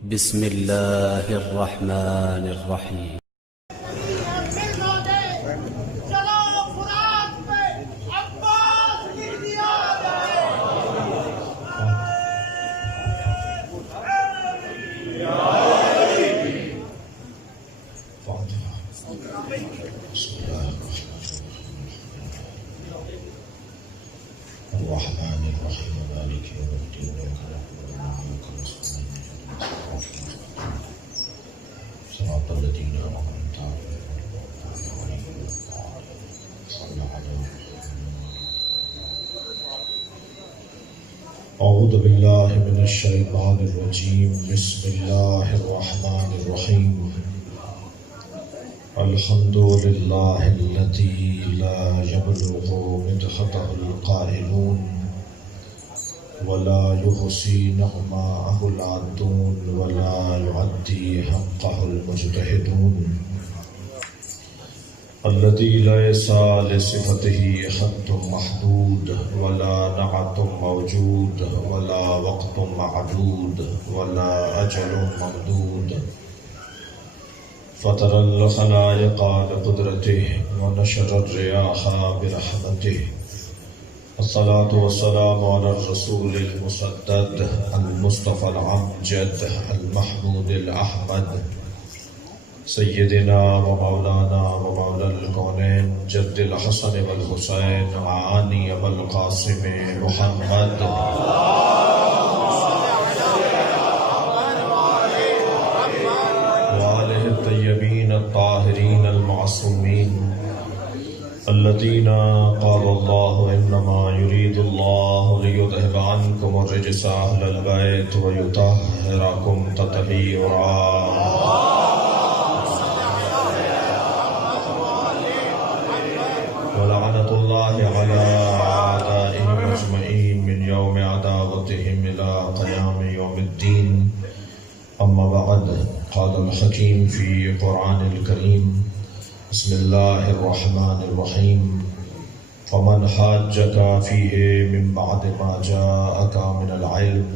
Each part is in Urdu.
بسم اللہ الرحمن الرحیم۔ الرحمن الرحیم مالک یوم الدین صراط الذین انعمت علیہم صلی اللہ علیہ وسلم۔ اعوذ باللہ من الشیطان الرجیم، بسم اللہ الرحمن الرحیم۔ الحمد للہ الذی لا یبلغ مدحتہ القائلون ولا يحصي نعماءه العادون ولا يعدي حقه المجتهدون الذي ليس لصفته حد محدود ولا نعت موجود ولا وقت معدود ولا أجل ممدود فطر الخلائق بقدرته ونشر الرياح برحمته الصلاة والسلام على الرسول المسدد المصطفى العمجد المحمود الأحمد سيدنا ومولانا ومولى الكونين جد الحسن والحسين عاني أبا القاسم محمد وآله الطيبين الطاهرين المعصومين الذين قال الله إنما يريد الله ليذهب عنكم الرجس أهل البيت ويطهركم تطهيرا۔ ولعنة الله على أعدائهم أجمعين من يوم عداوتهم إلى قيام يوم الدين، أما بعد، قال الحكيم في قرآن الكريم: بسم الله الرحمن الرحيم، فمن حاجك فيه من بعد ما جاءك من العلم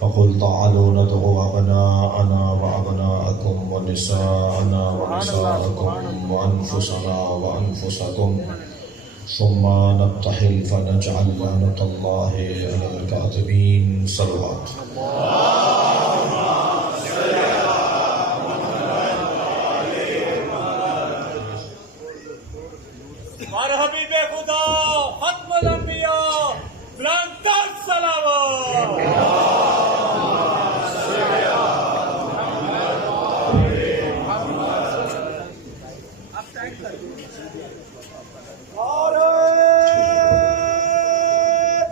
فقل تعالوا ندعو أبناءنا وأبناءكم ونساءنا ونساءكم وأنفسنا وأنفسكم ثم نبتهل فنجعل لعنة الله على الكاذبين۔ صلوات ہمارے حبیب خدا ختم الانبیاء بلند صلوات۔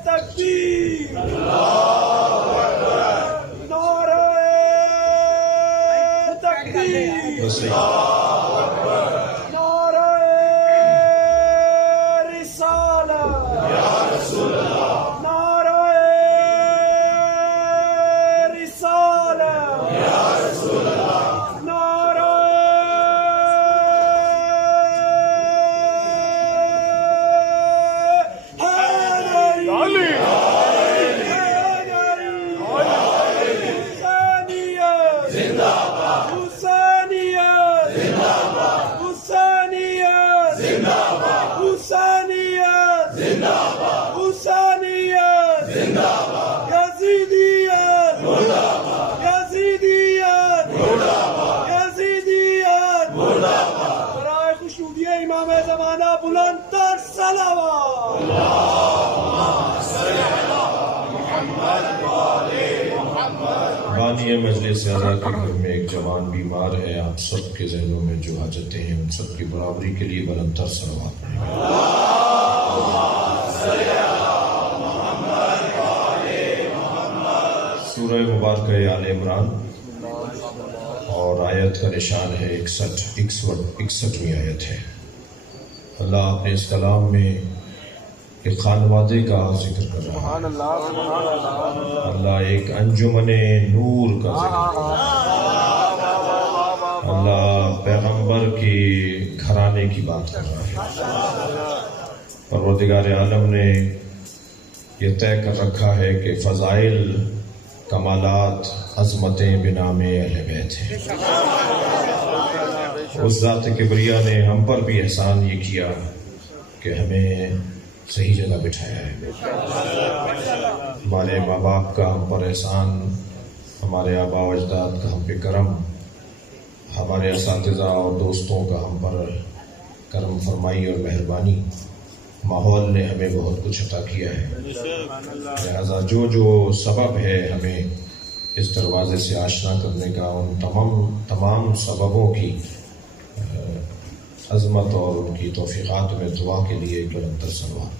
تکبیر، نعرہ تکبیر، بانی مجلس اعلیٰ کے گھر میں ایک جوان بیمار ہے، آپ سب کے ذہنوں میں جو حاجتیں ہیں ان سب کی برابری کے لیے بلند تر صلوات پڑھیں۔ سورہ مبارکہ آل عمران اور آیت کا نشان ہے 61ویں آیت ہے۔ اللہ اپنے اس کلام میں ایک خانوادے کا ذکر کر رہا ہے، اللہ ایک انجمن نور کا ذکر کر رہا ہے، اللہ پیغمبر کی گھرانے کی بات کر رہا ہے۔ پروردگار عالم نے یہ طے کر رکھا ہے کہ فضائل کمالات عظمتیں بنام اہل بیت ہیں۔ اس ذات کبریا نے ہم پر بھی احسان یہ کیا کہ ہمیں صحیح جگہ بٹھایا ہے۔ ہمارے ماں باپ کا ہم پر احسان، ہمارے آبا و اجداد کا ہم پہ کرم، ہمارے اساتذہ اور دوستوں کا ہم پر کرم فرمائی اور مہربانی، ماحول نے ہمیں بہت کچھ عطا کیا ہے۔ لہذا جو سبب ہے ہمیں اس دروازے سے آشنا کرنے کا، ان تمام سببوں کی عظمت اور ان کی توفیقات میں دعا کے لیے ایک نرنتر صلوات۔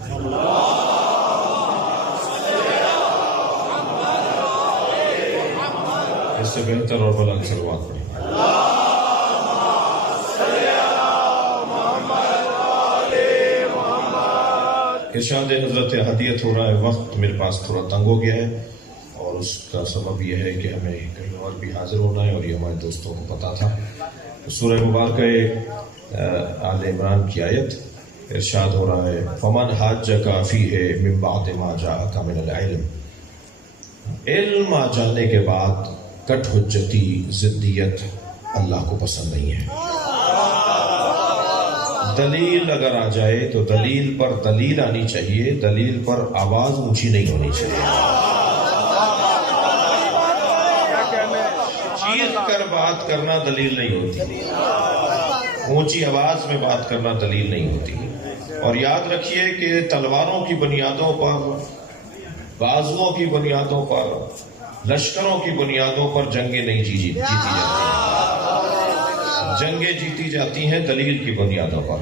اس سے بہتر اور بلند صلوات پڑھیں۔ ارشاد حضرت ہدیت ہو رہا ہے، وقت میرے پاس تھوڑا تنگ ہو گیا ہے، اور اس کا سبب یہ ہے کہ ہمیں کہیں اور بھی حاضر ہونا ہے، اور یہ ہمارے دوستوں کو پتا تھا۔ سورہ مبارکہ آل عمران کی آیت ارشاد ہو رہا ہے، فمن حاجک فیہ من بعد ما جاءک من العلم، علم آ جانے کے بعد کٹ حجتی، ضدیت اللہ کو پسند نہیں ہے۔ دلیل اگر آ جائے تو دلیل پر دلیل آنی چاہیے، دلیل پر آواز اونچی نہیں ہونی چاہیے۔ چیخ کر بات کرنا دلیل نہیں ہوتی، اونچی آواز میں بات کرنا دلیل نہیں ہوتی۔ اور یاد رکھیے کہ تلواروں کی بنیادوں پر، بازوؤں کی بنیادوں پر، لشکروں کی بنیادوں پر جنگیں نہیں جیتی جاتی ہیں۔ جنگیں جیتی جاتی ہیں دلیل کی بنیادوں پر۔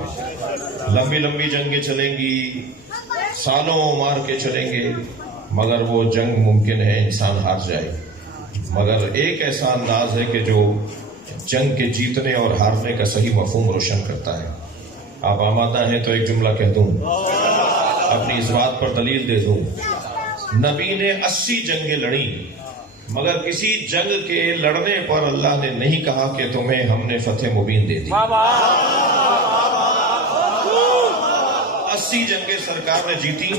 لمبی لمبی جنگیں چلیں گی، سالوں مار کے چلیں گے، مگر وہ جنگ ممکن ہے انسان ہار جائے، مگر ایک ایسا انداز ہے کہ جو جنگ کے جیتنے اور ہارنے کا صحیح مفہوم روشن کرتا ہے۔ آپ آمادہ ہیں تو ایک جملہ کہہ دوں، اپنی اس بات پر دلیل دے دوں۔ نبی نے 80 جنگیں لڑیں، مگر کسی جنگ کے لڑنے پر اللہ نے نہیں کہا کہ تمہیں ہم نے فتح مبین دے دی۔ 80 جنگیں سرکار نے جیتی،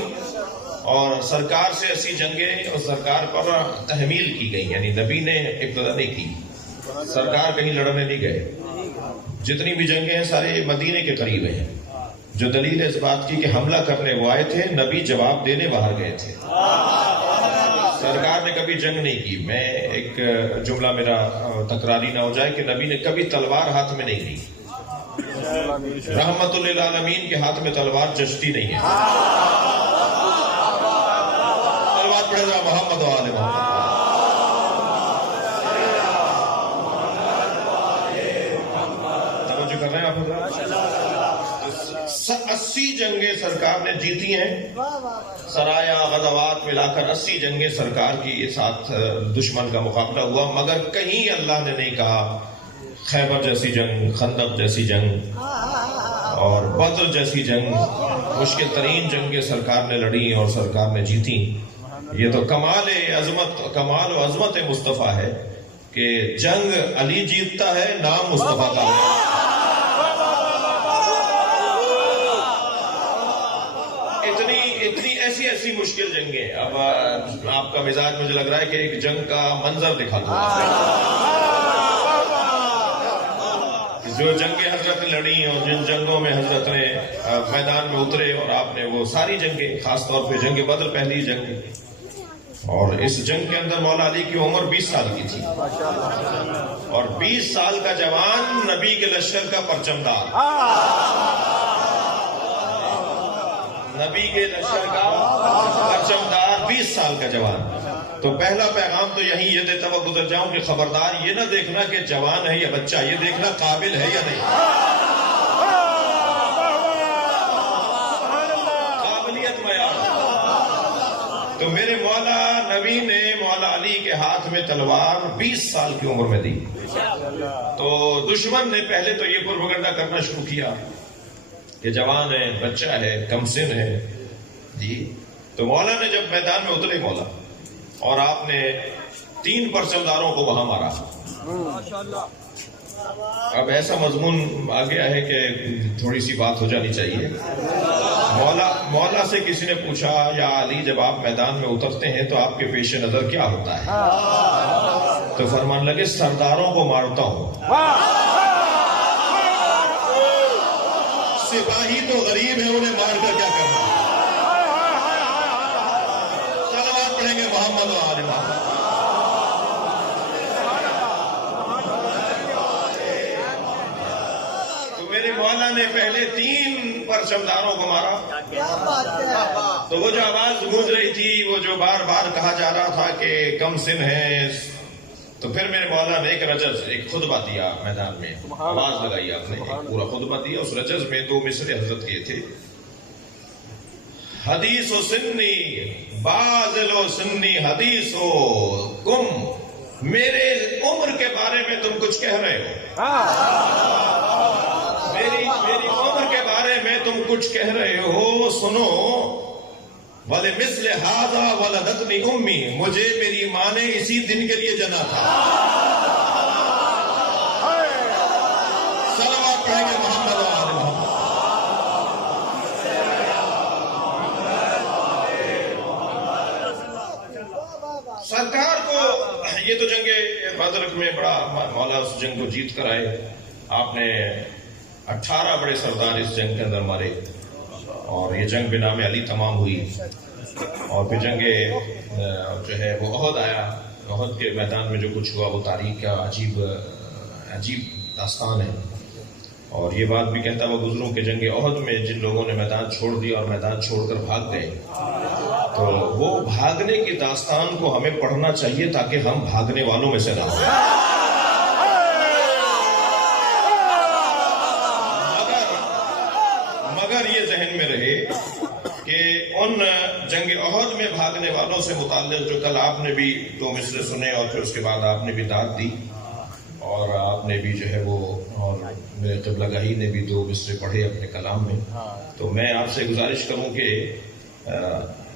اور سرکار سے 80 جنگیں اور سرکار پر تحمیل کی گئی، یعنی نبی نے ابتدا نہیں کی، سرکار کہیں لڑنے نہیں گئے۔ جتنی بھی جنگیں ہیں سارے مدینے کے قریب ہیں، جو دلیل ہے اس بات کی کہ حملہ کرنے وہ آئے تھے، نبی جواب دینے باہر گئے تھے۔ سرکار نے کبھی جنگ نہیں کی۔ میں ایک جملہ میرا تکراری نہ ہو جائے کہ نبی نے کبھی تلوار ہاتھ میں نہیں لی۔ رحمت للعالمین کے ہاتھ میں تلوار جچتی نہیں ہے۔ تلوار پڑھے گا محمد و آل محمد۔ توجہ کر رہے ہیں آپ حضرات؟ 80 جنگیں سرکار نے جیتی ہیں، سرایا غزوات ملا کر 80 جنگیں سرکار کی ساتھ دشمن کا مقابلہ ہوا، مگر کہیں اللہ نے نہیں کہا خیبر جیسی جنگ، خندق جیسی جنگ اور بدر جیسی جنگ، مشکل ترین جنگیں سرکار نے لڑی اور سرکار نے جیتی۔ یہ تو کمال و عظمت مصطفیٰ ہے کہ جنگ علی جیتتا ہے، نام مصطفیٰ کا ہے۔ اتنی ایسی مشکل جنگیں۔ اب آپ کا مزاج مجھے لگ رہا ہے کہ ایک جنگ کا منظر دکھا دوں، جو جنگیں حضرت نے لڑی اور جن جنگوں میں حضرت نے میدان میں اترے، اور آپ نے وہ ساری جنگیں، خاص طور پہ جنگ بدر پہلی جنگ، اور اس جنگ کے اندر مولا علی کی عمر 20 سال کی تھی، اور 20 سال کا جوان نبی کے لشکر کا پرچم دار، نبی کے لشکر کا پرچم دار 20 سال کا جوان۔ تو پہلا پیغام تو یہی یہ دیتا ہوا گزر جاؤں کہ خبردار یہ نہ دیکھنا کہ جوان ہے یا بچہ، یہ دیکھنا قابل ہے یا نہیں، قابلیت معیار۔ تو میرے مولا نبی نے مولا علی کے ہاتھ میں تلوار 20 سال کی عمر میں دی۔ تو دشمن نے پہلے تو یہ پروپیگنڈا کرنا شروع کیا کہ جوان ہے، بچہ ہے، کم سن ہے جی۔ تو مولا نے جب میدان میں اترے مولا، اور آپ نے 3 پرچم داروں کو وہاں مارا، اب ایسا مضمون آ گیا ہے کہ تھوڑی سی بات ہو جانی چاہیے. مولا سے کسی نے پوچھا یا علی جب آپ میدان میں اترتے ہیں تو آپ کے پیش نظر کیا ہوتا ہے؟ تو فرمان لگے سرداروں کو مارتا ہوں. سپاہی تو غریب ہے، انہیں مار کر کیا کرنا. صلوات پڑھیں گے محمد و آل محمد. میرے مولا نے پہلے 3 پرچمداروں کو مارا. تو وہ جو آواز گونج رہی تھی، وہ جو بار بار کہا جا رہا تھا کہ کم سن ہے، تو پھر میرے مولا نے ایک رجز، ایک خطبہ دیا میدان میں. آواز لگائی آپ نے، ایک پورا خطبہ دیا. اس رجز میں 2 مصرے حضرت کیے تھے. حدیث و سنی بازل و سنی حدیث و کم، میرے عمر کے بارے میں تم کچھ کہہ رہے ہو. میری عمر کے بارے میں تم کچھ کہہ رہے ہو، سنو. وَلِمِثْلِ هَذَا وَلَدَتْنِي أُمِّي، مجھے میری ماں نے اسی دن کے لیے جنا تھا. صلوات پڑھیں گے محمد و آل محمد. سرکار کو یہ تو جنگ بدر میں بڑا مولا اس جنگ کو جیت کر آئے. آپ نے 18 بڑے سردار اس جنگ کے اندر مارے، اور یہ جنگ بنام علی تمام ہوئی. اور پھر جنگ جو ہے وہ احد آیا. احد کے میدان میں جو کچھ ہوا وہ تاریخ کا عجیب داستان ہے. اور یہ بات بھی کہتا ہوا گزروں کہ جنگ احد میں جن لوگوں نے میدان چھوڑ دیا اور میدان چھوڑ کر بھاگ گئے، تو وہ بھاگنے کی داستان کو ہمیں پڑھنا چاہیے تاکہ ہم بھاگنے والوں میں سے نہ ہوں. مگر یہ ذہن میں رہے کہ ان جنگ احد میں بھاگنے والوں سے متعلق جو کل آپ نے بھی 2 مصرے سنے، اور پھر اس کے بعد آپ نے بھی داد دی، اور آپ نے بھی جو ہے وہ، اور میرے قبلہ گاہی نے بھی 2 مصرے پڑھے اپنے کلام میں. تو میں آپ سے گزارش کروں کہ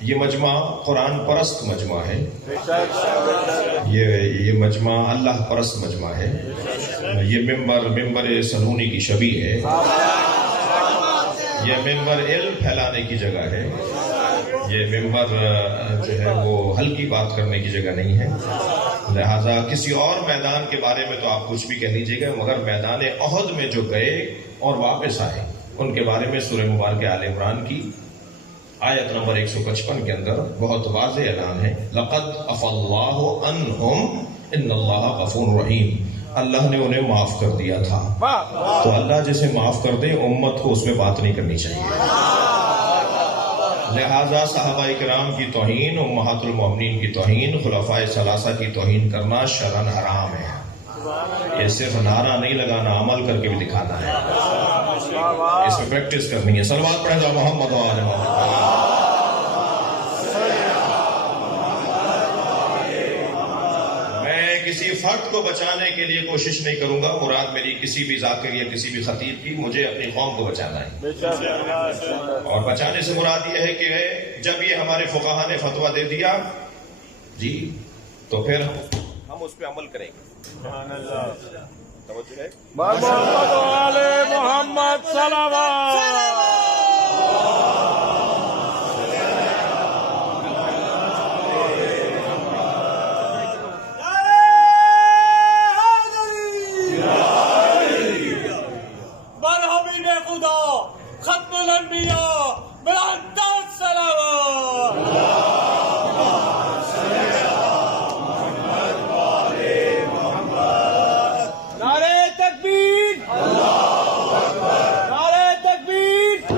یہ مجمع قرآن پرست مجمع ہے. یہ مجمع اللہ پرست مجمع ہے. یہ ممبر سنونی کی شبیہ ہے. یہ ممبر علم پھیلانے کی جگہ ہے. یہ ممبر جو ہے وہ ہلکی بات کرنے کی جگہ نہیں ہے. لہذا کسی اور میدان کے بارے میں تو آپ کچھ بھی کہہ لیجیے گا، مگر میدان احد میں جو گئے اور واپس آئے ان کے بارے میں سورہ مبارک آل عمران کی آیت نمبر 155 کے اندر بہت واضح اعلان ہے. لقد عفا اللہ عنہم ان اللہ غفور رحیم. اللہ نے انہیں معاف کر دیا تھا. تو اللہ جسے معاف کر دے، امت کو اس میں بات نہیں کرنی چاہیے. لہذا صحابہ کرام کی توہین، امہات المؤمنین کی توہین، خلفائے ثلاثہ کی توہین کرنا شرعاً حرام ہے. یہ صرف نعرہ نہیں لگانا، عمل کر کے بھی دکھانا ہے. اس میں پریکٹس کرنی ہے. صلوات پڑھیں گا محمد و آل محمد. کسی فرد کو بچانے کے لیے کوشش نہیں کروں گا. مراد میری کسی بھی ذاکر یا کسی بھی خطیب کی، مجھے اپنی قوم کو بچانا ہے. اور بچانے سے مراد یہ ہے کہ جب یہ ہمارے فقہا نے فتویٰ دے دیا جی، تو پھر ہم اس پہ عمل کریں گے. توجہ ہے محمد و آل محمد. صلوات. ختم الانبیاء بلندت صلوات. نعرہ تکبیر، نعرہ تکبیر،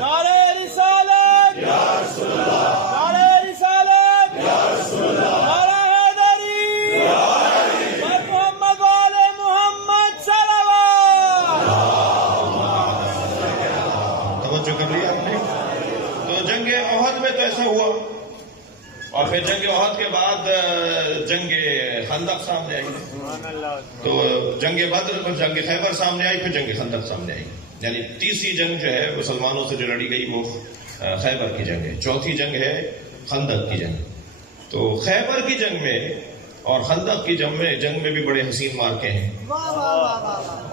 نعرہ رسالت، نعرہ رسالت، نعرہ حیدری، محمد وآل محمد. صلوات. توجہ کر لیا آپ نے. تو جنگ احد میں تو ایسا ہوا، اور پھر جنگ احد کے بعد جنگ خندق سامنے آئی. تو جنگ بدر، جنگ خیبر سامنے آئی، پھر جنگ خندق سامنے آئی. یعنی تیسری جنگ جو ہے مسلمانوں سے جو لڑی گئی وہ خیبر کی جنگ ہے. چوتھی جنگ ہے خندق کی جنگ. تو خیبر کی جنگ میں اور خندق کی جنگ میں بھی بڑے حسین مارکے ہیں.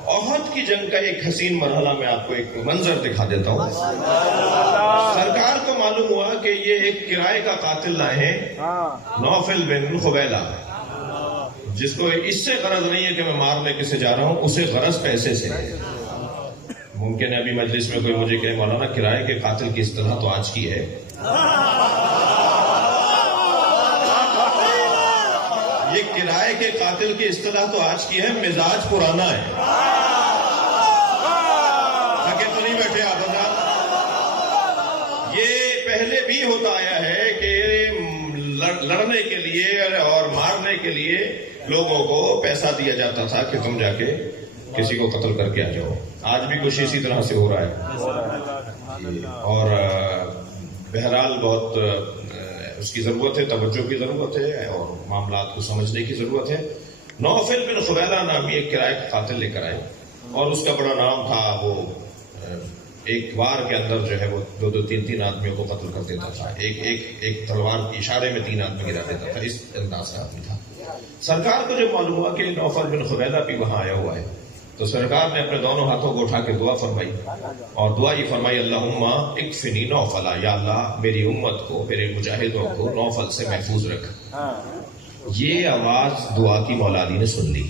احد کی جنگ کا ایک حسین مرحلہ میں آپ کو ایک منظر دکھا دیتا ہوں. سرکار کو معلوم ہوا کہ یہ ایک کرائے کا قاتل لائے ہیں، نوفل بن خبیلہ، جس کو اس سے غرض نہیں ہے کہ میں مارنے کسے جا رہا ہوں، اسے غرض پیسے سے ہے. ممکن ہے ابھی مجلس میں کوئی مجھے کہے مولانا کرائے کے قاتل کی اصطلاح تو آج کی ہے. یہ کرائے کے قاتل کی اصطلاح تو آج کی ہے، مزاج پرانا ہے. تھکے تو نہیں بیٹھے آپ حضرات؟ یہ پہلے بھی ہوتا آیا ہے کہ لڑنے کے لیے اور مارنے کے لیے لوگوں کو پیسہ دیا جاتا تھا کہ تم جا کے کسی کو قتل کر کے آ جاؤ. آج بھی کچھ اسی طرح سے ہو رہا ہے. اور بہرحال بہت اس کی ضرورت ہے، توجہ کی ضرورت ہے اور معاملات کو سمجھنے کی ضرورت ہے. نوفل بن خبیلہ نامی ایک کرائے کا قاتل لے کر آئے اور اس کا بڑا نام تھا. وہ ایک وار کے اندر جو ہے وہ دو تین آدمیوں کو قتل کر دیتا تھا. ایک تلوار کے اشارے میں 3 آدمی گرا دیتا تھا. اس انداز کا آدمی تھا. سرکار کو جب معلوم ہوا کہ نوفل بن خبیلہ بھی وہاں آیا ہوا ہے تو سرکار نے اپنے دونوں ہاتھوں کو اٹھا کے دعا فرمائی اور دعا یہ فرمائی، اللہم اکفنی نوفلا، یا اللہ میری امت کو، میرے مجاہدوں کو نوفل سے محفوظ رکھ. یہ آواز دعا کی مولا علی نے سن لی.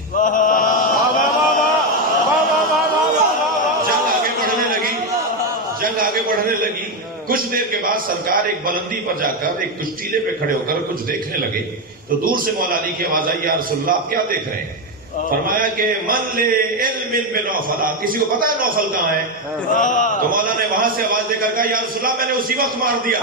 جنگ آگے بڑھنے لگی. کچھ دیر کے بعد سرکار ایک بلندی پر جا کر ایک کچھ ٹیلے پہ کھڑے ہو کر کچھ دیکھنے لگے تو دور سے مولا علی کی آواز آئی، یا رسول اللہ آپ کیا دیکھ رہے ہیں؟ فرمایا کہ من لے علم میں نوفل، کسی کو پتا ہے نوفل کہاں ہے؟ تو مولا نے وہاں سے آواز دے کر کہا، یا رسول اللہ میں نے اسی وقت مار دیا.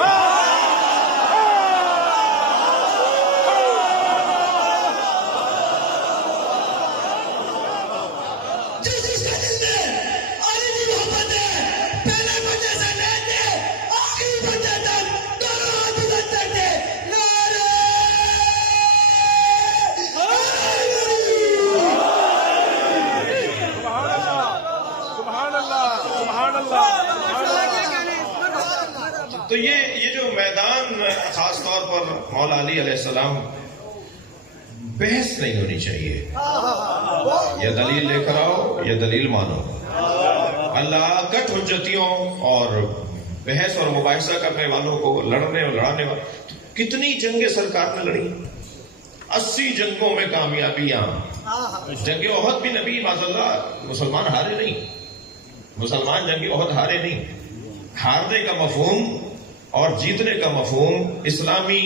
تو یہ جو میدان خاص طور پر مولا علی علیہ السلام، بحث نہیں ہونی چاہیے. یا دلیل لے کر آؤ یا دلیل مانو. اللہ کٹ حجتیوں اور بحث اور مباحثہ کرنے والوں کو لڑنے اور لڑانے والوں، کتنی جنگیں سرکار نے لڑی، 80 جنگوں میں کامیابیاں. جنگ احد بھی نبی معاذ اللہ مسلمان ہارے نہیں. مسلمان جنگ احد ہارے نہیں. ہارنے کا مفہوم اور جیتنے کا مفہوم اسلامی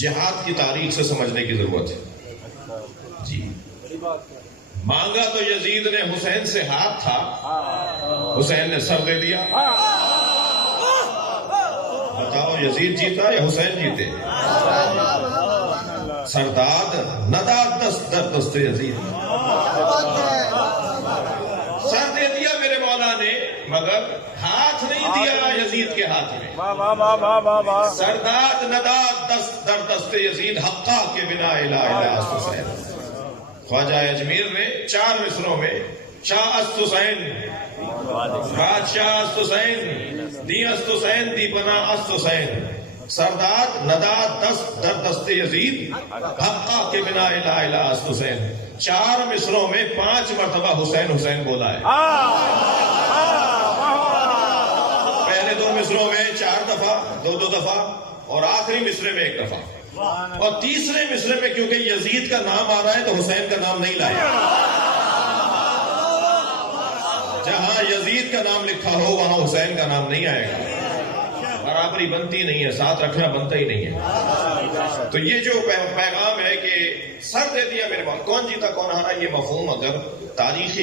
جہاد کی تاریخ سے سمجھنے کی ضرورت ہے. جی مانگا تو یزید نے حسین سے ہاتھ تھا، حسین نے سر دے دیا. بتاؤ یزید جیتا یا حسین جیتے؟ سرداد نداد دست در دست یزید، سر دے دیا میرے مولا نے مگر ہاتھ نہیں دیا یزید کے ہاتھ میں. سرداد نداد دست در دست یزید، حقا کے بنا الہ الا حسین. خواجہ اجمیر نے 4 مصروں میں شاہ است حسین، بادشاہ است حسین، دی است حسین، دی بنا است حسین، سرداد نداد دست در دست یزید، حقا کے بنا الہ الا حسین. 4 مصروں میں 5 مرتبہ حسین حسین بولا ہے. پہلے 2 مصروں میں 4 دفعہ، 2 دفعہ، اور آخری مصرے میں 1 دفعہ. اور تیسرے مصرے میں کیونکہ یزید کا نام آ رہا ہے تو حسین کا نام نہیں لایا. جہاں یزید کا نام لکھا ہو وہاں حسین کا نام نہیں آئے گا. برابری بنتی نہیں ہے، ساتھ رکھنا بنتا ہی نہیں ہے. تو یہ جو پیغام ہے کہ سر دے دیا میرے بات، کون جیتا کون ہارا، یہ مفہوم اگر تاریخ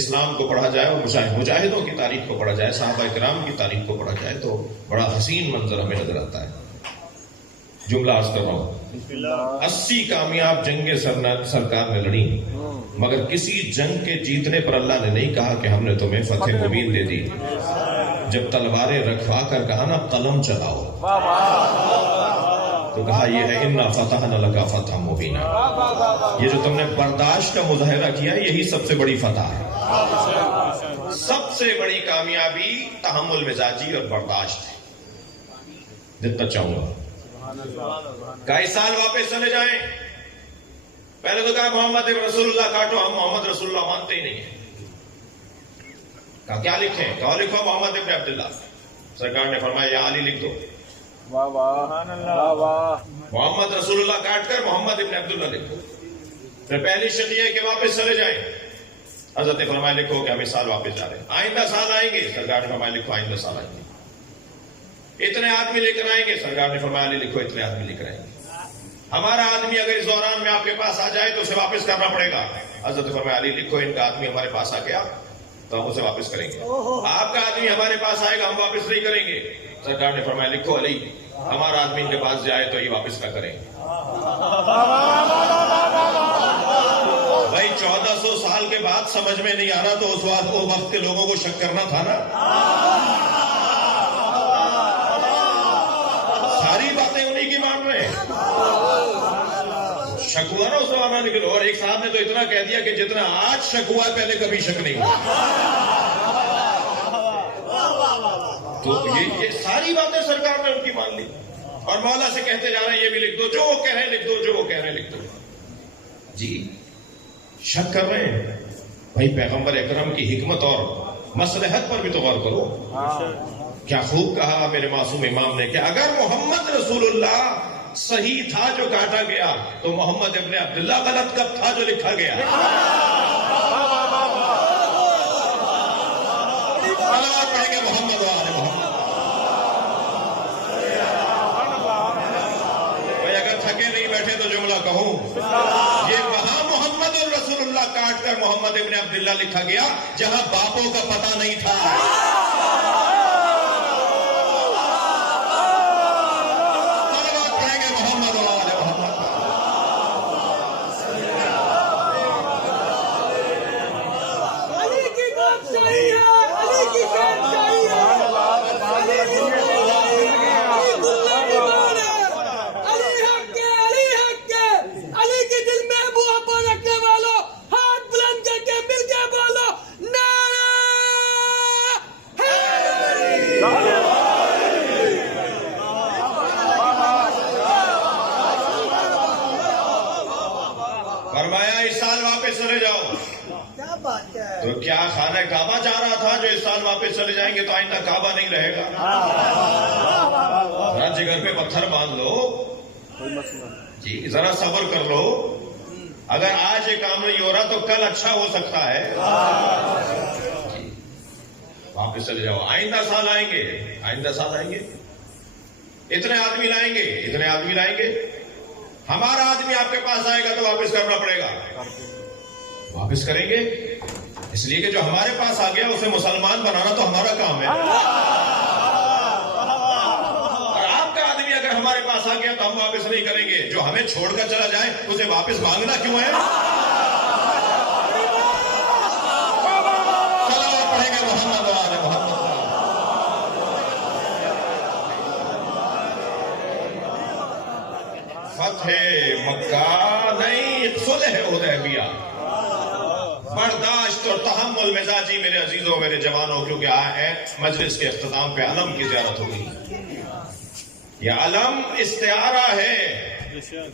اسلام کو پڑھا جائے اور مجاہدوں کی تاریخ کو پڑھا جائے، صحابہ کرام کی تاریخ کو پڑھا جائے تو بڑا حسین منظر ہمیں نظر آتا ہے. جملہ عرض کر رہا ہوں، 80 کامیاب جنگیں سرکار نے لڑی مگر کسی جنگ کے جیتنے پر اللہ نے نہیں کہا کہ ہم نے تمہیں فتح مبین دے دی. جب تلواریں رکھوا کر کہا نا قلم چلاؤ تو کہا یہ ہے انا فتحنا لک فتحا مبینا. یہ جو تم نے برداشت کا مظاہرہ کیا یہی سب سے بڑی فتح ہے. سب سے بڑی کامیابی تحمل مزاجی اور برداشت ہے. دقت چاہوں گا کئی سال واپس چلے جائیں، تو کہا محمد رسول اللہ کاٹو، ہم محمد رسول اللہ مانتے ہی نہیں ہیں. کہا کیا لکھیں؟ کہا لکھو محمد ابن عبداللہ. سرکار نے فرمایا یہاں علی لکھ دو. محمد رسول اللہ کاٹ کر محمد ابن عبداللہ لکھ دو. پھر پہلی شرط یہ ہے کہ واپس چلے جائیں. حضرت نے فرمایا لکھو کہ ہم اس سال واپس جا رہے ہیں. آئندہ سال آئیں گے. سرکار نے فرمایا لکھو آئندہ سال آئیں گے. اتنے آدمی لے کر آئیں گے. سرکار نے فرمایا علی لکھو اتنے آدمی لے کر آئیں گے. ہمارا آدمی اگر اس دوران میں آپ کے پاس آ جائے تو اسے واپس کرنا پڑے گا. حضرت نے فرمایا علی لکھو ان کا آدمی ہمارے پاس آ گیا تو ہم اسے واپس کریں گے. آپ کا آدمی ہمارے پاس آئے گا ہم واپس نہیں کریں گے. سرکار نے فرمایا لکھو علی ہمارا آدمی ان کے پاس جائے تو یہ واپس نہ کریں گے. بھائی 1400 سال کے بعد سمجھ میں نہیں آ رہا تو اس وقت کے لوگوں کو شک کرنا تھا نا. ساری باتیں انہی کی مان رہے ہیں. شک ہوا نا اس زمانہ نکلو. اور ایک صاحب نے تو اتنا کہہ دیا کہ جتنا آج شک ہوا پہلے کبھی شک نہیں ہوا. تو یہ ساری باتیں سرکار نے ان کی مان لی اور مولا سے کہتے جا رہے ہیں یہ بھی لکھ دو، جو وہ کہہ رہے ہیں لکھ دو، جو وہ کہہ رہے ہیں لکھ دو. جی شک کر رہے ہیں. بھائی پیغمبر اکرم کی حکمت اور مصلحت پر بھی تو غور کرو. کیا خوب کہا میرے معصوم امام نے کہ اگر محمد رسول اللہ صحیح تھا جو کاٹا گیا تو محمد ابن عبداللہ غلط کب تھا جو لکھا گیا. پڑھیں گے محمد وآل محمد. بھائی اگر تھکے نہیں بیٹھے تو جملہ کہوں. یہ وہاں محمد رسول اللہ کاٹ کر محمد ابن عبداللہ لکھا گیا جہاں باپوں کا پتہ نہیں تھا. فرمایا اس سال واپس چلے جاؤ. تو کیا خانہ کعبہ جا رہا تھا جو اس سال واپس چلے جائیں گے تو آئندہ کعبہ نہیں رہے گا. ذرا جگر پہ پتھر باندھ لو جی, ذرا صبر کر لو. اگر آج یہ کام نہیں ہو رہا تو کل اچھا ہو سکتا ہے. واپس چلے جاؤ. آئندہ سال آئیں گے, آئندہ سال آئیں گے. اتنے آدمی لائیں گے, اتنے آدمی لائیں گے. ہمارا آدمی آپ کے پاس آئے گا تو واپس کرنا پڑے گا. واپس کریں گے اس لیے کہ جو ہمارے پاس آ گیا اسے مسلمان بنانا تو ہمارا کام ہے. اور آپ کا آدمی اگر ہمارے پاس آ گیا تو ہم واپس نہیں کریں گے. جو ہمیں چھوڑ کر چلا جائے اسے واپس مانگنا کیوں ہے؟ چلو پڑھیں گے محمد وآل محمد. فتح مکہ نہیں, صلح حدیبیہ. برداشت اور تحمل مزاجی میرے عزیزوں, میرے جوانوں, کیونکہ مجلس کے اختتام پہ علم کی زیارت ہوگی. یہ علم استعارہ ہے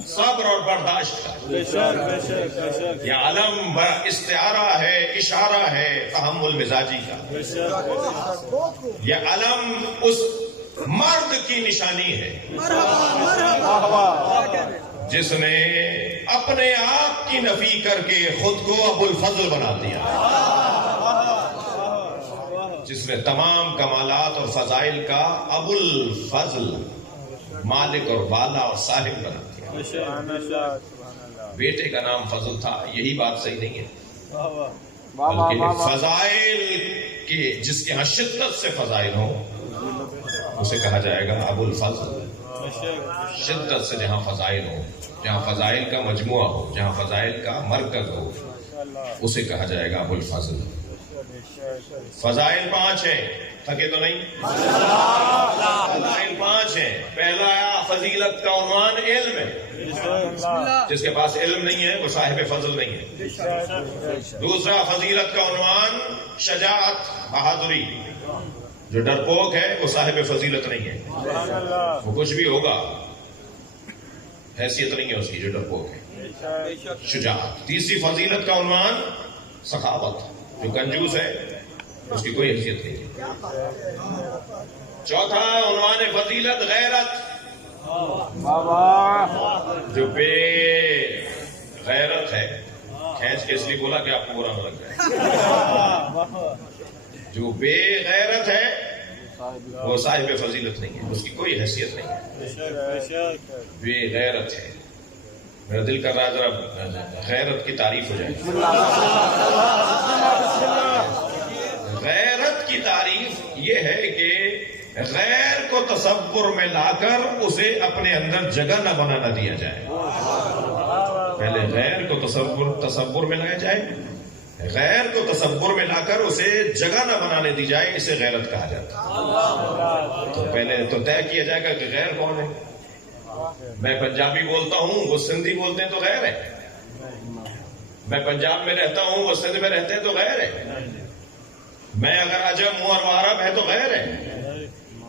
صبر اور برداشت کا. یہ علم استعارہ ہے, اشارہ ہے تحمل مزاجی کا. یہ علم اس مرد کی نشانی ہے جس نے اپنے آپ کی نفی کر کے خود کو ابو الفضل بنا دیا, جس نے تمام کمالات اور فضائل کا ابو الفضل, مالک اور والا اور صاحب بنا دیا. بیٹے کا نام فضل تھا, یہی بات صحیح نہیں ہے, بلکہ فضائل کے جس کے ہاں شدت سے فضائل ہوں اسے کہا جائے گا ابو الفضل. شدت سے جہاں فضائل ہو, جہاں فضائل کا مجموعہ ہو, جہاں فضائل کا مرکز ہو, اسے کہا جائے گا ابو الفضل. فضائل 5 ہیں, تھکے تو نہیں؟ فضائل 5 ہیں. پہلا فضیلت کا عنوان علم ہے, جس کے پاس علم نہیں ہے وہ صاحب فضل نہیں ہے. دوسرا فضیلت کا عنوان شجاعت, بہادری. جو ڈرپوک ہے وہ صاحب فضیلت نہیں ہے. وہ کچھ بھی ہوگا, حیثیت نہیں ہے اس کی جو ڈرپوک ہے. شجاعت. تیسری فضیلت کا عنوان سخاوت. جو کنجوس ہے اس کی کوئی حیثیت نہیں. چوتھا عنوان فضیلت غیرت. جو بے غیرت ہے، کھینچ کے اس لیے بولا کہ آپ کو برا نہ لگ جائے، جو بے غیرت ہے وہ صاحب فضیلت نہیں ہے، اس کی کوئی حیثیت نہیں ہے. بے غیرت ہے. میرا دل کر رہا ہے ذرا غیرت کی تعریف ہو جائے. غیرت کی تعریف یہ ہے کہ غیر کو تصور میں لا کر اسے اپنے اندر جگہ نہ بنانا دیا جائے. پہلے غیر کو تصور میں لایا جائے، غیر کو تصور میں لا کر اسے جگہ نہ بنانے دی جائے، اسے غیرت کہا جاتا ہے. تو پہلے تو طے کیا جائے گا کہ غیر کون ہے. میں پنجابی بولتا ہوں، وہ سندھی بولتے ہیں تو غیر ہے. میں پنجاب میں رہتا ہوں، وہ سندھ میں رہتے ہیں تو غیر ہے. میں اگر عجم ہوں اور وہ عرب ہے تو غیر ہے.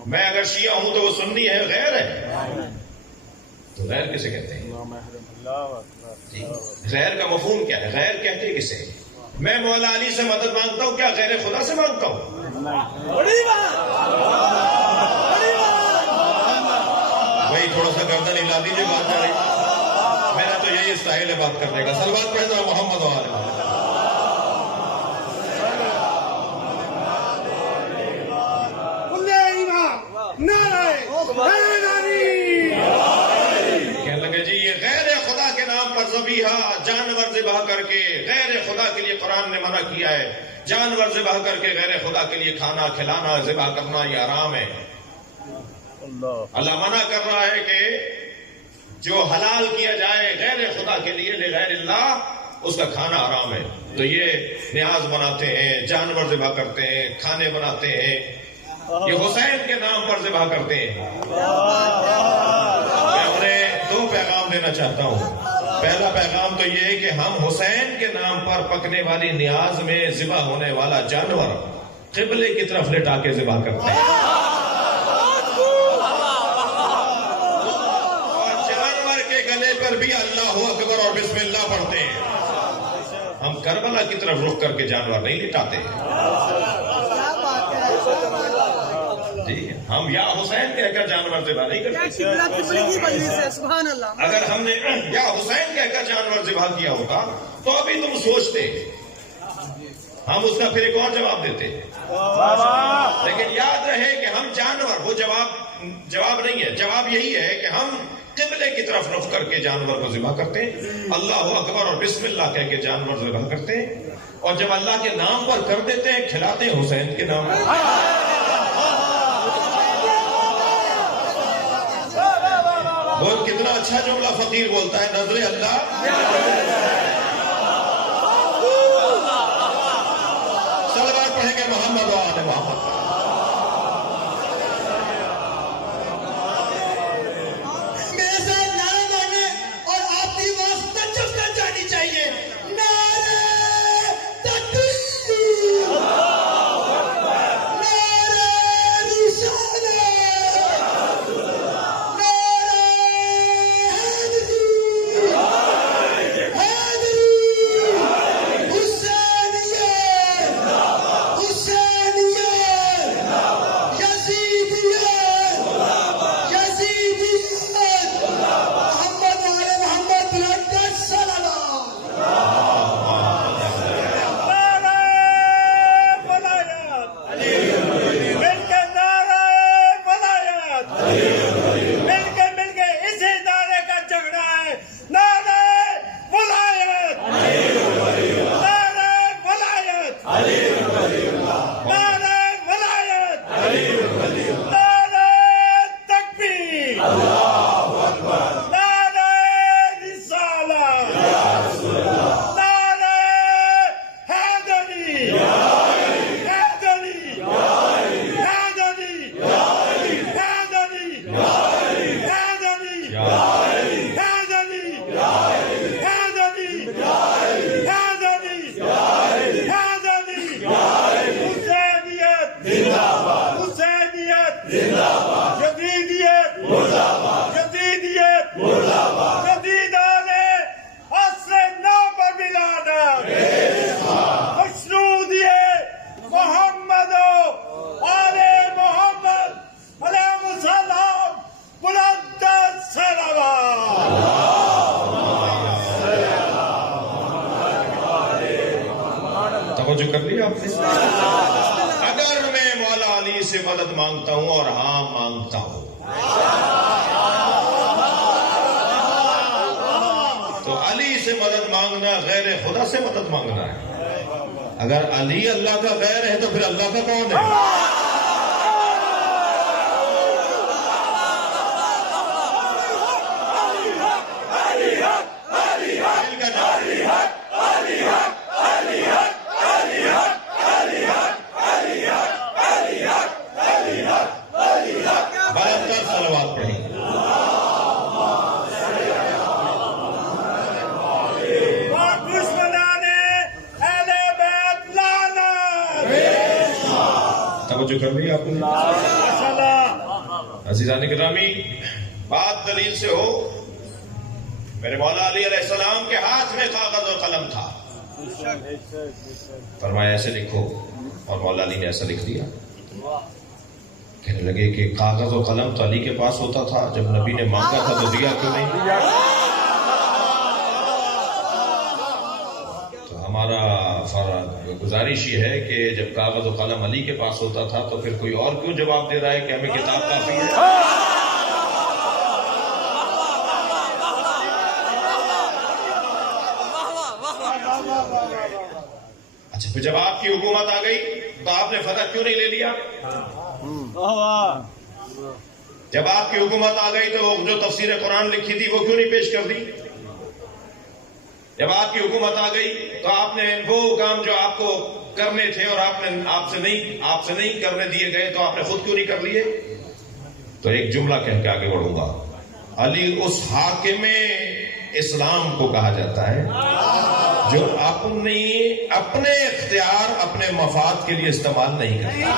میں اگر شیعہ ہوں تو وہ سنی ہے، غیر ہے. تو غیر کسے کہتے ہیں؟ غیر کا مفہوم کیا ہے؟ غیر کہتے ہیں کسے؟ میں مولا علی سے مدد مانگتا ہوں، کیا غیر خدا سے مانگتا ہوں؟ بھائی تھوڑا سا گردن ہلا دیجیے، بات کر رہی. میرا تو یہی اسٹائل ہے بات کرنے کا. سلوات پڑھ رہا محمد وآل محمد. کہنے لگے جی یہ غیر خدا کے نام پر ذبیحہ، جانور ذبح کر کے غیر خدا کے لیے قرآن نے منع کیا ہے. جانور ذبح کر کے غیر خدا کے لیے کھانا کھلانا، ذبح کرنا یہ حرام ہے. اللہ منع کر رہا ہے کہ جو حلال کیا جائے غیر خدا کے لیے لغیر اللہ، اس کا کھانا حرام ہے. تو یہ نیاز بناتے ہیں، جانور ذبح کرتے ہیں، کھانے بناتے ہیں، یہ حسین کے نام پر ذبح کرتے ہیں. میں انہیں دو پیغام دینا چاہتا ہوں. پہلا پیغام تو یہ ہے کہ ہم حسین کے نام پر پکنے والی نیاز میں ذبح ہونے والا جانور قبلے کی طرف لٹا کے ذبح کرتے ہیں، اور جانور کے گلے پر بھی اللہ اکبر اور بسم اللہ پڑھتے ہیں. ہم کربلا کی طرف رخ کر کے جانور نہیں لٹاتے. ہم یا حسین کہہ کر جانور ذبح نہیں کرتے. اگر ہم نے یا حسین کہہ کر جانور ذبح کیا ہوتا تو ابھی تم سوچتے، ہم اس کا پھر ایک اور جواب دیتے. لیکن یاد رہے کہ ہم جانور، وہ جواب نہیں ہے. جواب یہی ہے کہ ہم قبلے کی طرف رخ کر کے جانور کو ذبح کرتے ہیں، اللہ اکبر اور بسم اللہ کہہ کے جانور ذبح کرتے ہیں، اور جب اللہ کے نام پر کر دیتے ہیں کھلاتے ہیں حسین کے نام پر. وہ کتنا اچھا جملہ فقیر بولتا ہے، نظر اللہ صلوات پڑھیں گے محمد وآل محمد. میرے ساتھ نعرہ مارنے اور آپ کی آواز تجف کر جانی چاہیے. نعرہ تکبیر، نعرہ رسالت، نعرہ حیدری، حیدری توجہ کر لی آپ نے؟ اگر میں مولا علی سے مدد مانگتا ہوں اور ہاں مانگتا ہوں تو علی سے مدد مانگنا غیر خدا سے مدد مانگنا ہے. اگر علی اللہ کا غیر ہے تو پھر اللہ کا کون ہے؟ صلوات پڑھیں. توجہ کر لی آپ نے؟ عزیزان گرامی، بات دلیل سے ہو. میرے مولا علی علیہ السلام کے ہاتھ میں کاغذ اور قلم تھا، فرمایا ایسے لکھو، اور مولا علی نے ایسا لکھ دیا. کہنے لگے کہ کاغذ و قلم تو علی کے پاس ہوتا تھا، جب نبی نے مانگا تھا تو دیا کیوں نہیں؟ تو ہمارا گزارش یہ ہے کہ جب کاغذ و قلم علی کے پاس ہوتا تھا تو پھر کوئی اور کیوں جواب دے رہا ہے کہ ہمیں کتاب کافی ہے؟ اچھا، پھر جب آپ کی حکومت آ گئی تو آپ نے فتح کیوں نہیں لے لیا؟ جب آپ کی حکومت آ گئی تو وہ جو تفسیر قرآن لکھی تھی وہ کیوں نہیں پیش کر دی؟ جب آپ کی حکومت آ گئی تو آپ نے وہ کام جو آپ کو کرنے تھے اور آپ سے نہیں کرنے دیے گئے تو آپ نے خود کیوں نہیں کر لیے؟ تو ایک جملہ کہہ کے آگے بڑھوں گا. علی اس حاکم اسلام کو کہا جاتا ہے جو اپنے اختیار اپنے مفاد کے لیے استعمال نہیں کرتا.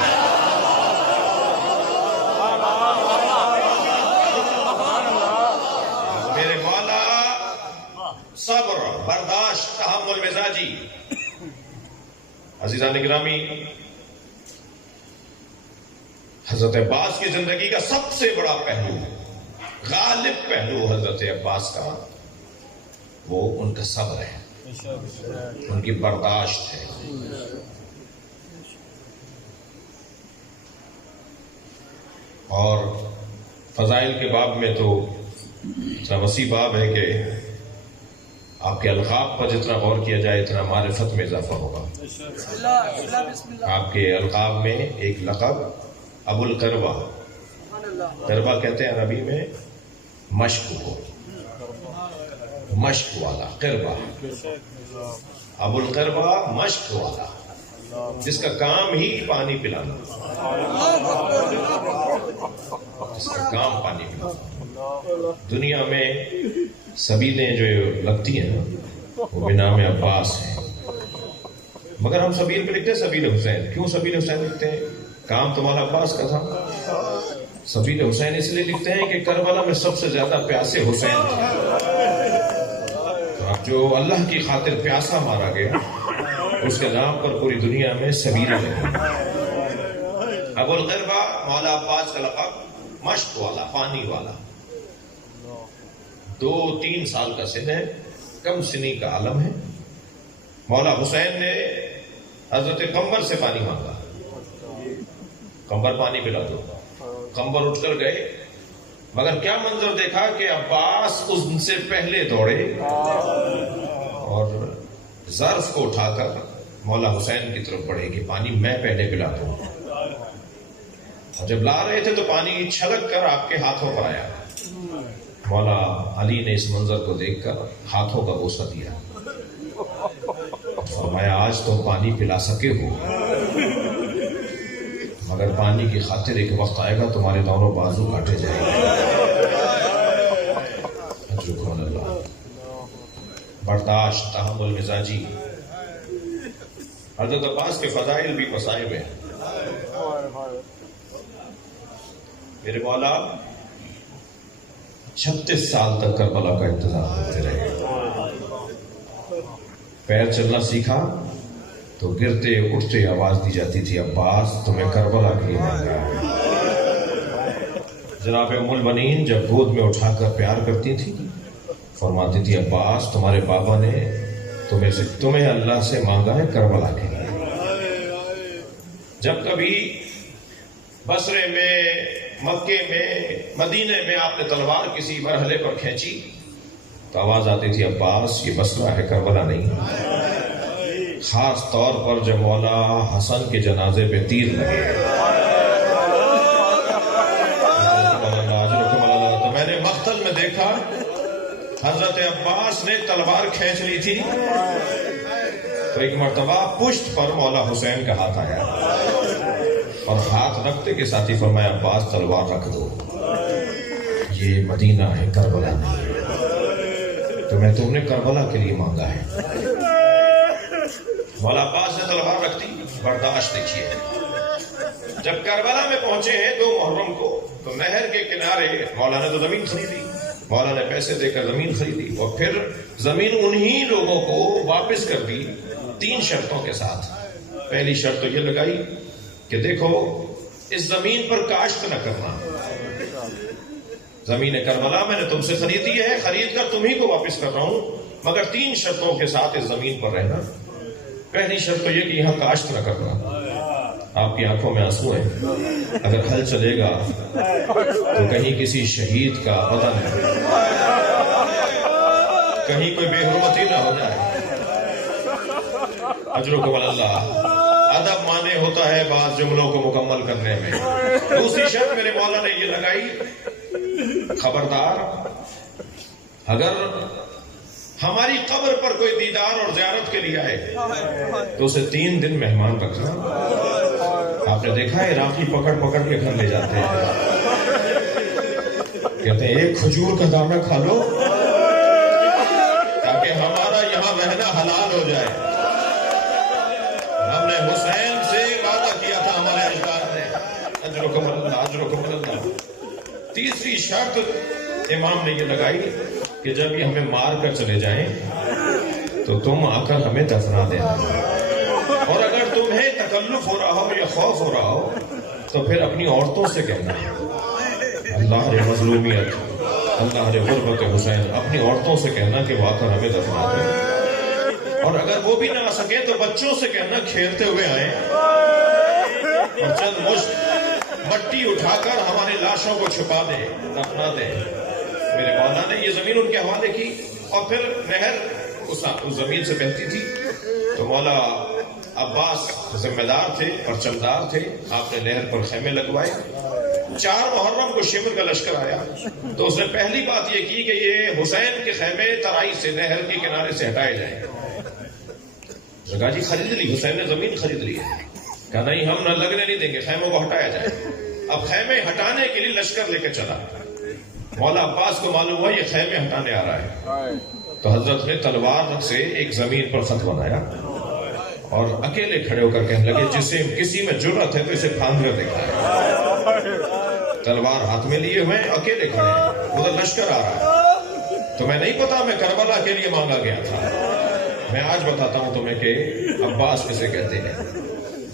میرے مولا صبر، برداشت، تحمل مزاجی. عزیزان گرامی، حضرت عباس کی زندگی کا سب سے بڑا پہلو، غالب پہلو حضرت عباس کا وہ ان کا صبر ہے، ان کی برداشت ہے. اور فضائل کے باب میں تو اتنا وسیع باب ہے کہ آپ کے القاب پر جتنا غور کیا جائے اتنا معرفت میں اضافہ ہوگا. آپ کے القاب میں ایک لقب ابو القربہ، قربہ کہتے ہیں عربی میں مشق کو، مشق والا قربہ، ابو القربہ مشق والا، جس کا کام ہی پانی پلانا، جس کا کام پانی پلانا. دنیا میں سبیلیں جو لگتی ہیں وہ بنام عباس ہیں، مگر ہم سبیل پہ لکھتے ہیں سبیل حسین. کیوں سبیل حسین لکھتے ہیں؟ کام تمہارا عباس کا تھا. سبیل حسین اس لیے لکھتے ہیں کہ کربلا میں سب سے زیادہ پیاسے حسین تھے. تو اب جو اللہ کی خاطر پیاسا مارا گیا اس کے نام پر پوری دنیا میں سبیلیں لگی. ابو القربہ مولا عباس کا لقب مشق والا، پانی والا. 2-3 سال کا سن ہے، کم سنی کا عالم ہے. مولا حسین نے حضرت قمبر سے پانی مانگا، قمبر پانی پلا دو. قمبر اٹھ کر گئے، مگر کیا منظر دیکھا کہ عباس ان سے پہلے دوڑے اور ظرف کو اٹھا کر مولا حسین کی طرف بڑھے کہ پانی میں پہلے پلا دوں. اور جب لا رہے تھے تو پانی چھلک کر آپ کے ہاتھوں پر آیا. مولا علی نے اس منظر کو دیکھ کر ہاتھوں کا بوسہ دیا، فرمایا آج تم پانی پلا سکے ہو، مگر پانی کی خاطر ایک وقت آئے گا تمہارے دونوں بازو کاٹے جائیں گے. اللہ، برداشت، تحمل مزاجی. حضرت عباس کے فضائل بھی مصائب ہیں. میرے مولا 36 سال تک کربلا کا انتظار کرتے رہے. پیر چلنا سیکھا تو گرتے اٹھتے آواز دی جاتی تھی، عباس تمہیں کربلا کے لیے مانگا ہے. جناب ام المؤمنین جب گود میں اٹھا کر پیار کرتی تھی فرماتی تھی عباس تمہارے بابا نے تمہیں اللہ سے مانگا ہے کربلا کے لیے. جب کبھی بصرے میں، مکے میں، مدینے میں آپ نے تلوار کسی مرحلے پر کھینچی تو آواز آتی تھی عباس یہ بصرہ ہے، کربلا نہیں۔ خاص طور پر جب مولا حسن کے جنازے پہ تیر لگے تو میں نے مقتل میں دیکھا حضرت عباس نے تلوار کھینچ لی تھی تو ایک مرتبہ پشت پر مولا حسین کا ہاتھ آیا اور ہاتھ رکھتے کے ساتھ ہی فرمایا عباس تلوار رکھ دو، یہ مدینہ ہے، کربلا نہیں، تم نے کربلا کے لیے مانگا ہے۔ مولا عباس نے تلوار رکھ دی، برداشت دیکھیے۔ جب کربلا میں پہنچے ہیں 2 محرم کو تو نہر کے کنارے مولا نے تو زمین خریدی، مولا نے پیسے دے کر زمین خریدی اور پھر زمین انہی لوگوں کو واپس کر دی 3 شرطوں کے ساتھ۔ پہلی شرط تو یہ لگائی کہ دیکھو اس زمین پر کاشت نہ کرنا، زمین کربلا میں نے تم سے خریدی ہے، خرید کر تمہیں کو واپس کر رہا ہوں، مگر 3 شرطوں کے ساتھ اس زمین پر رہنا۔ پہلی شرط تو یہ کہ یہاں کاشت نہ کرنا۔ آپ کی آنکھوں میں آنسو ہیں، اگر حل چلے گا تو کہیں کسی شہید کا بدن کہیں کوئی بے حرمتی نہ ہو جائے۔ اجرکم اللہ، ادب مانے ہوتا ہے بعض جملوں کو مکمل کرنے میں۔ دوسری شرط میرے مولا نے یہ لگائی، خبردار اگر ہماری قبر پر کوئی دیدار اور زیارت کے لیے آئے تو اسے 3 دن مہمان رکھنا۔ آپ نے دیکھا ہے عراقی پکڑ پکڑ کے گھر لے جاتے ہیں، کہتے ہیں ایک کھجور کا دانہ کھا لو تاکہ ہمارا یہاں رہنا حلال ہو جائے۔ ہم نے حسین سے وعدہ کیا تھا ہمارے اجداد نے، اجرکم اللہ، اجرکم اللہ۔ تیسری شرط امام نے یہ لگائی کہ جب یہ ہمیں مار کر چلے جائیں تو تم آ کر ہمیں دفنا دینا، اور اگر تمہیں تکلف ہو رہا ہو یا خوف ہو رہا ہو تو پھر اپنی عورتوں سے کہنا، اللہ رے مظلومیت، اللہ رے غربت حسین، اپنی عورتوں سے کہنا کہ وہ آ کر ہمیں دفنا دیں، اور اگر وہ بھی نہ آ سکے تو بچوں سے کہنا کھیلتے ہوئے آئیں اور چند مشت مٹی اٹھا کر ہماری لاشوں کو چھپا دیں، دفنا دیں۔ میرے مولا نے یہ زمین ان کے حوالے کی، اور پھر نہر اس زمین سے بہتی تھی تو مولا عباس ذمہ دار تھے، پرچمدار تھے، آپ نے نہر پر خیمے لگوائے۔ 4 محرم کو شمر کا لشکر آیا تو اس نے پہلی بات یہ کی کہ یہ حسین کے خیمے ترائی سے نہر کے کنارے سے ہٹائے جائیں۔ کہا جی خرید لی، حسین نے زمین خرید لی ہے، کہا نہیں ہم نہ لگنے نہیں دیں گے، خیموں کو ہٹایا جائے۔ اب خیمے ہٹانے کے لیے لشکر لے کے چلا، مولا عباس کو معلوم ہوا یہ خیمے ہٹانے آ رہا ہے تو حضرت نے تلوار سے ایک زمین پر خط بنایا اور اکیلے کھڑے ہو کر کہنے لگے جسے کسی میں جرأت ہے تو اسے پھاند کر دکھائے۔ تلوار ہاتھ میں لیے ہوئے اکیلے کھڑے ہیں، ادھر لشکر آ رہا ہے، تمہیں نہیں پتا میں کربلا کے لیے مانگا گیا تھا، میں آج بتاتا ہوں تمہیں کہ عباس کسے کہتے ہیں۔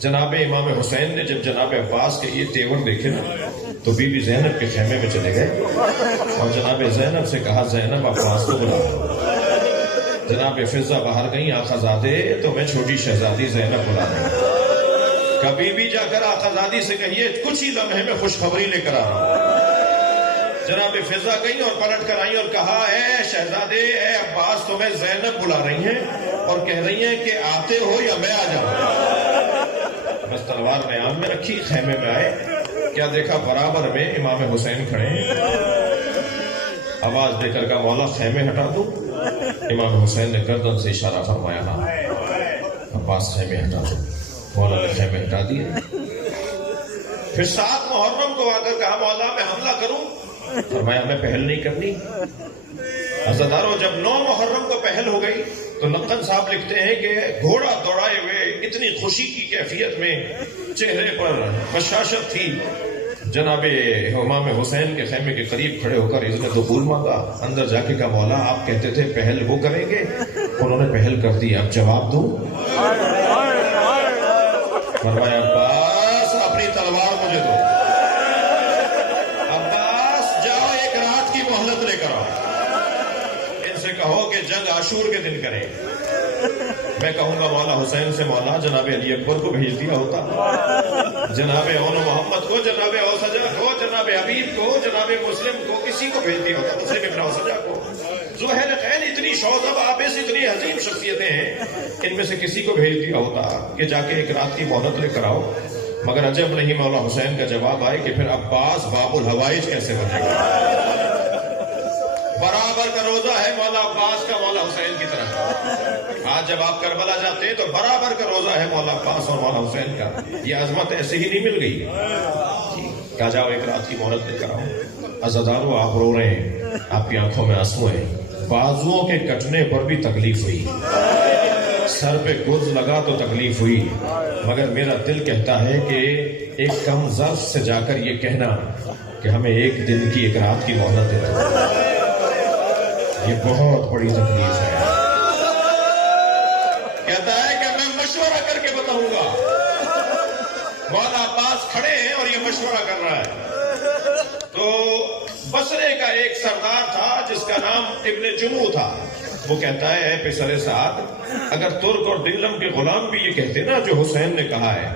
جناب امام حسین نے جب جناب عباس کے یہ تیور دیکھے نا تو بی بی زینب کے خیمے میں چلے گئے اور جناب زینب سے کہا زینب عباس کو بلا۔ جناب فضہ باہر گئی، آقا زادے تو میں چھوٹی شہزادی زینب بلا دیں، کبھی بھی جا کر آقا زادی سے کہیے کچھ ہی لمحے میں خوشخبری لے کر آ رہا ہوں۔ جناب فضہ گئی اور پلٹ کر آئی اور کہا اے شہزادے، اے عباس تمہیں زینب بلا رہی ہیں اور کہہ رہی ہیں کہ آتے ہو یا میں آ جاؤں۔ بس تلوار نے آن میں رکھی، خیمے میں آئے، کیا دیکھا برابر میں امام حسین کھڑے ہیں۔ آواز دے کر کہا مولا خیمے ہٹا دو۔ امام حسین نے گردن سے اشارہ فرمایا ہاں۔ عباس خیمے ہٹا دو۔ مولا نے خیمے ہٹا دیے۔ پھر 7 محرم کو آ کر کہا مولا میں حملہ کروں؟ فرمایا میں پہل نہیں کرنی۔ عزادارو جب 9 محرم کو پہل ہو گئی تو نقن صاحب لکھتے ہیں کہ گھوڑا دوڑائے ہوئے اتنی خوشی کی کیفیت میں چہرے پر بشاشت تھی، جناب امام حسین کے خیمے کے قریب کھڑے ہو کر اذن دخول مانگا۔ اندر جا کے کہا مولا آپ کہتے تھے پہل وہ کریں گے، انہوں نے پہل کر دی، اب جواب دوں؟ فرمایا عباس اپنی تلوار مجھے دو، عباس جاؤ ایک رات کی مہلت لے کر آؤ، ان سے کہو کہ جنگ عاشور کے دن کریں۔ میں کہوں گا مولا حسین سے مولا جناب علی اکبر کو بھیج دیا ہوتا، جناب اون محمد کو، جناب اوسجا کو، جناب حبیب کو، جناب مسلم کو، کسی کو بھیج دیا ہوتا، مسلم ابن اوسجا کو، زہیر خین، اتنی شوذب آبیس، اتنی عظیم شخصیتیں ہیں، ان میں سے کسی کو بھیج دیا ہوتا کہ جا کے ایک رات کی مہلت لے کر آؤ. مگر عجب نہیں مولا حسین کا جواب آئے کہ پھر عباس باب الحوائج کیسے بنے گا. برابر کا روزہ ہے مولا عباس کا مولا حسین کی طرح. آج جب آپ کربلا جاتے ہیں تو برابر کا روزہ ہے مولا عباس اور مولا حسین کا. یہ عظمت ایسے ہی نہیں مل گئی. کہا جاؤ ایک رات کی مہلت لے کر آؤ. عزادارو آپ رو رہے ہیں، آپ کی آنکھوں میں آنسو ہیں. بازوؤں کے کٹنے پر بھی تکلیف ہوئی، سر پہ گرز لگا تو تکلیف ہوئی، مگر میرا دل کہتا ہے کہ ایک کم ظرف سے جا کر یہ کہنا کہ ہمیں ایک دن کی ایک رات کی مہلت دے دو، یہ بہت بڑی تکلیف ہے. کہتا ہے کہ میں مشورہ کر کے بتاؤں گا. مولا عباس کھڑے ہیں اور یہ مشورہ کر رہا ہے. تو بصرے کا ایک سردار تھا جس کا نام ابن جمو تھا. وہ کہتا ہے اے پسر سعد، اگر ترک اور دیلم کے غلام بھی یہ کہتے نا جو حسین نے کہا ہے،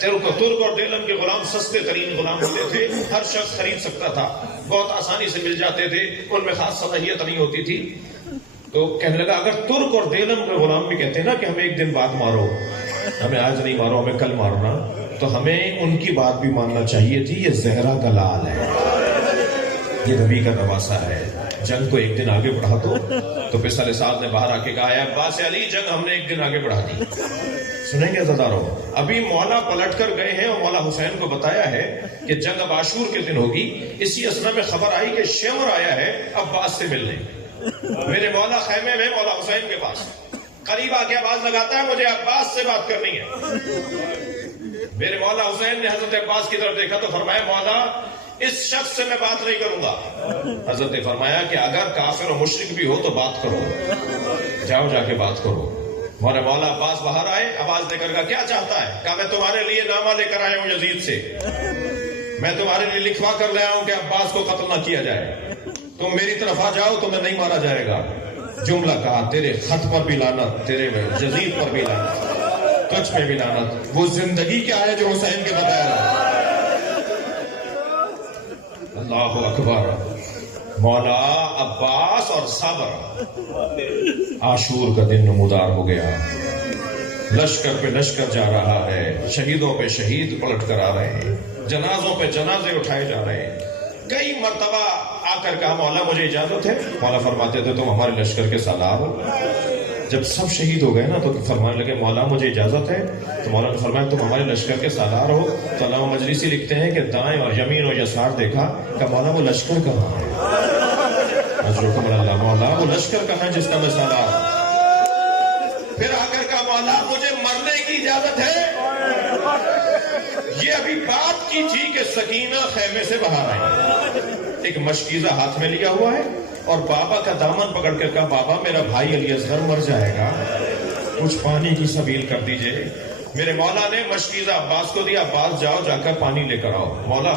ترک اور دیلم کے غلام سستے ترین غلام ہوتے تھے، ہر شخص خرید سکتا تھا، بہت آسانی سے مل جاتے تھے، ان میں خاص صلاحیت نہیں ہوتی تھی. تو کہنے لگا اگر ترک اور دیلم کے غلام بھی کہتے نا کہ ہمیں ایک دن بعد مارو، ہمیں آج نہیں مارو، ہمیں کل مارنا، تو ہمیں ان کی بات بھی ماننا چاہیے تھی. یہ زہرا کا لال ہے، یہ نبی کا نواسا ہے، جنگ کو ایک دن آگے بڑھا دو. تو پسر سعد نے باہر آ کے کہا ہے عباس علی، جنگ ہم نے ایک دن آگے بڑھا دی. سنیں گے عزادارو، ابھی مولا پلٹ کر گئے ہیں اور مولا حسین کو بتایا ہے کہ جنگ اب عاشور کے دن ہوگی. اسی اسنا میں خبر آئی کہ شیور آیا ہے عباس سے ملنے. میرے مولا خیمے میں مولا حسین کے پاس قریب آ کے آواز لگاتا ہے مجھے عباس سے بات کرنی ہے. میرے مولا حسین نے حضرت عباس کی طرف دیکھا تو فرمایا مولا اس شخص سے میں بات نہیں کروں گا. حضرت نے فرمایا کہ اگر کافر و مشرک بھی ہو تو بات کرو، جاؤ جا کے بات کرو. مولا عباس باہر آئے، آواز دے کر کہا کیا چاہتا ہے؟ کہا میں تمہارے لیے نامہ لے کر آیا ہوں یزید سے، میں تمہارے لیے لکھوا کر لے آیا ہوں کہ عباس کو قتل نہ کیا جائے، تم میری طرف آ جاؤ تمہیں نہیں مارا جائے گا. جملہ کہا تیرے خط پر بھی لعنت، تیرے یزید پر بھی لعنت، تجھ پہ بھی لعنت. وہ زندگی کیا ہے جو حسین کے بتایا. اللہ اکبر. مولا عباس اور صبر. عاشور کا دن نمودار ہو گیا، لشکر پہ لشکر جا رہا ہے، شہیدوں پہ شہید پلٹ کر آ رہے ہیں، جنازوں پہ جنازے اٹھائے جا رہے ہیں. کئی مرتبہ آ کر کہا مولا مجھے اجازت ہے. مولا فرماتے تھے تم ہمارے لشکر کے سالار ہو. جب سب شہید ہو گئے نا تو فرمانے لگے مولا مجھے اجازت ہے. تو مولا نے فرمایا تم ہمارے لشکر کے سالار ہو. تو علامہ مجلسی لکھتے ہیں کہ دائیں اور یمین اور یسار دیکھا کہ مولا وہ لشکر کہاں ہے. اللہ مولا وہ لشکر کہاں ہے جس کا میں سالار ہوں. پھر آ کر کہا مولا مجھے مرنے کی اجازت ہے. یہ ابھی بات کی تھی کہ سکینہ خیمے سے باہر آئی، ایک مشکیزہ ہاتھ میں لیا ہوا ہے اور بابا کا دامن پکڑ کر کہا بابا میرا بھائی علی اصغر مر جائے گا، کچھ پانی کی سبیل کر دیجئے. میرے مولا نے مشکیزہ عباس کو دیا، عباس جاؤ جا کر پانی لے کر آؤ. مولا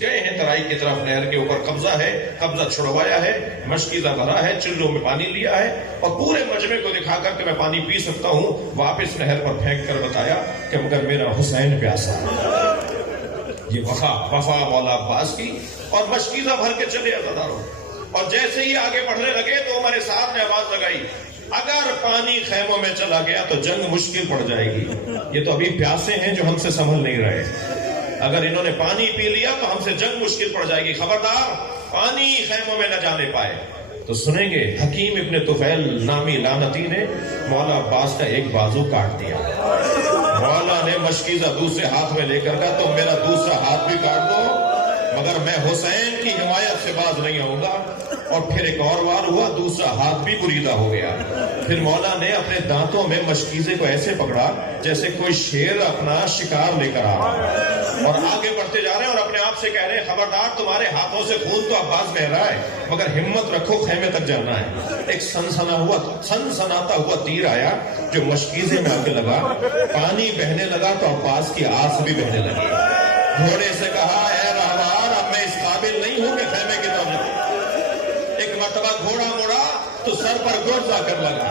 گئے ہیں ترائی کی طرف، نہر کے اوپر قبضہ ہے، قبضہ چھڑوایا ہے، مشکیزہ بھرا ہے، چلوں میں پانی لیا ہے اور پورے مجمع کو دکھا کر کہ میں پانی پی سکتا ہوں واپس نہر پر پھینک کر بتایا کہ مگر میرا حسین پیاسا ہے. یہ وفا مولا عباس کی. اور مشکیزہ بھر کے چلے عزاداروں. اور جیسے ہی آگے بڑھنے لگے تو ہمارے ساتھ نے آواز لگائی اگر پانی خیموں میں چلا گیا تو جنگ مشکل پڑ جائے گی. یہ تو ابھی پیاسے ہیں جو ہم سے سنبھل نہیں رہے، اگر انہوں نے پانی پی لیا تو ہم سے جنگ مشکل پڑ جائے گی، خبردار پانی خیموں میں نہ جانے پائے. تو سنیں گے حکیم ابن طفیل نامی لعنتی نے مولا عباس کا ایک بازو کاٹ دیا. مولا نے مشکیزہ دوسرے ہاتھ میں لے کر کہا تو میرا دوسرا ہاتھ بھی کاٹ دو مگر میں حسین کی حمایت سے باز نہیں آؤں گا. اور پھر ایک اور وار ہوا، دوسرا ہاتھ بھی بریدہ ہو گیا. پھر مولا نے اپنے دانتوں میں مشکیزے کو ایسے پکڑا جیسے کوئی شیر اپنا شکار لے کر آ رہا ہے اور آگے بڑھتے جا رہے ہیں اور اپنے آپ سے کہہ رہے ہیں خبردار تمہارے ہاتھوں سے خون تو عباس بہ رہا ہے مگر ہمت رکھو خیمے تک جانا ہے. ایک سنسناتا ہوا تیر آیا جو مشکیزے میں آ کے لگا، پانی بہنے لگا تو عباس کی آنکھ بھی بہنے لگی. گھوڑے سے کہا اے راہوار اب میں اس قابل نہیں ہوں کہ خیمے کی طرف جاؤں. ایک مرتبہ گھوڑا مڑا تو سر پر گرز آ کر لگا.